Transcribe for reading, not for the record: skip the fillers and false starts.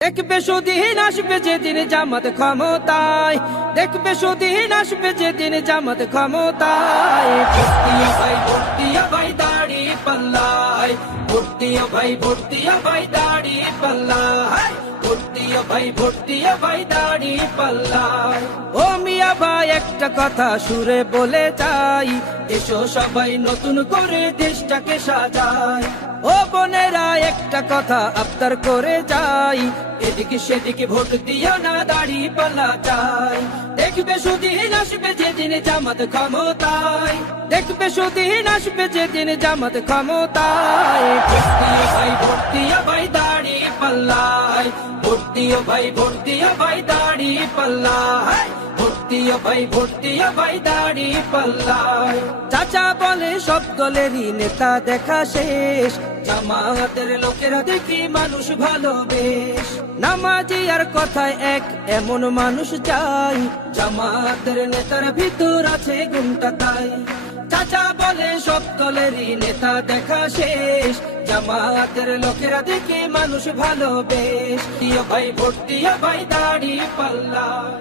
দেখবে সুদিন আসবে যেদিন জামাত ক্ষমতায়, দেখবে সুদিন আসবে যেদিন জামাত ক্ষমতায়। ভর্তিয়া ভাই ভর্তিয়া ভাই দাড়ি পাল্লায়, ভর্তিয়া ভাই ভর্তিয়া ভাই দাড়ি পাল্লায়, ভর্তিয়া ভাই ভর্তিয়া ভাই দাড়ি পাল্লায়। ও মিয়া ভাই একটা কথা সুরে বলে যাই, এসো সবাই নতুন করে দেশটাকে সাজায়। ও বোনেরা একটা কথা আবদার করে যাই, এদিকে সেদিকে ভোট দিও না, দাড়ি পাল্লা চাই। দেখবে সুদিন আসবে যেদিন জামাত ক্ষমতায়, দেখবে সুদিন আসবে যেদিন জামাত ক্ষমতায়। ভর্তিয়া ভাই ভর্তিয়া ভাই দাড়ি পাল্লায়, ভর্তিয়া ভাই ভর্তিয়া ভাই দাড়ি পাল্লায়, ভর্তিয়া ভাই ভর্তিয়া ভাই দাড়ি পাল্লায়। চাচা বলে সব দলেরই নেতা দেখা শেষ, জামাতের লোকেরা দেখি মানুষ ভালোবেশ। নামাজি আর কথায় এক এমন মানুষ চাই, জামাতের নেতার ভিতর আছে গুণটা তাই। চাচা বলে সব দলেরই নেতা দেখা শেষ, জামাতের লোকেরা দেখি মানুষ ভালোবেশ। ভাই ভর্তিয়া ভাই দাড়ি পাল্লায়।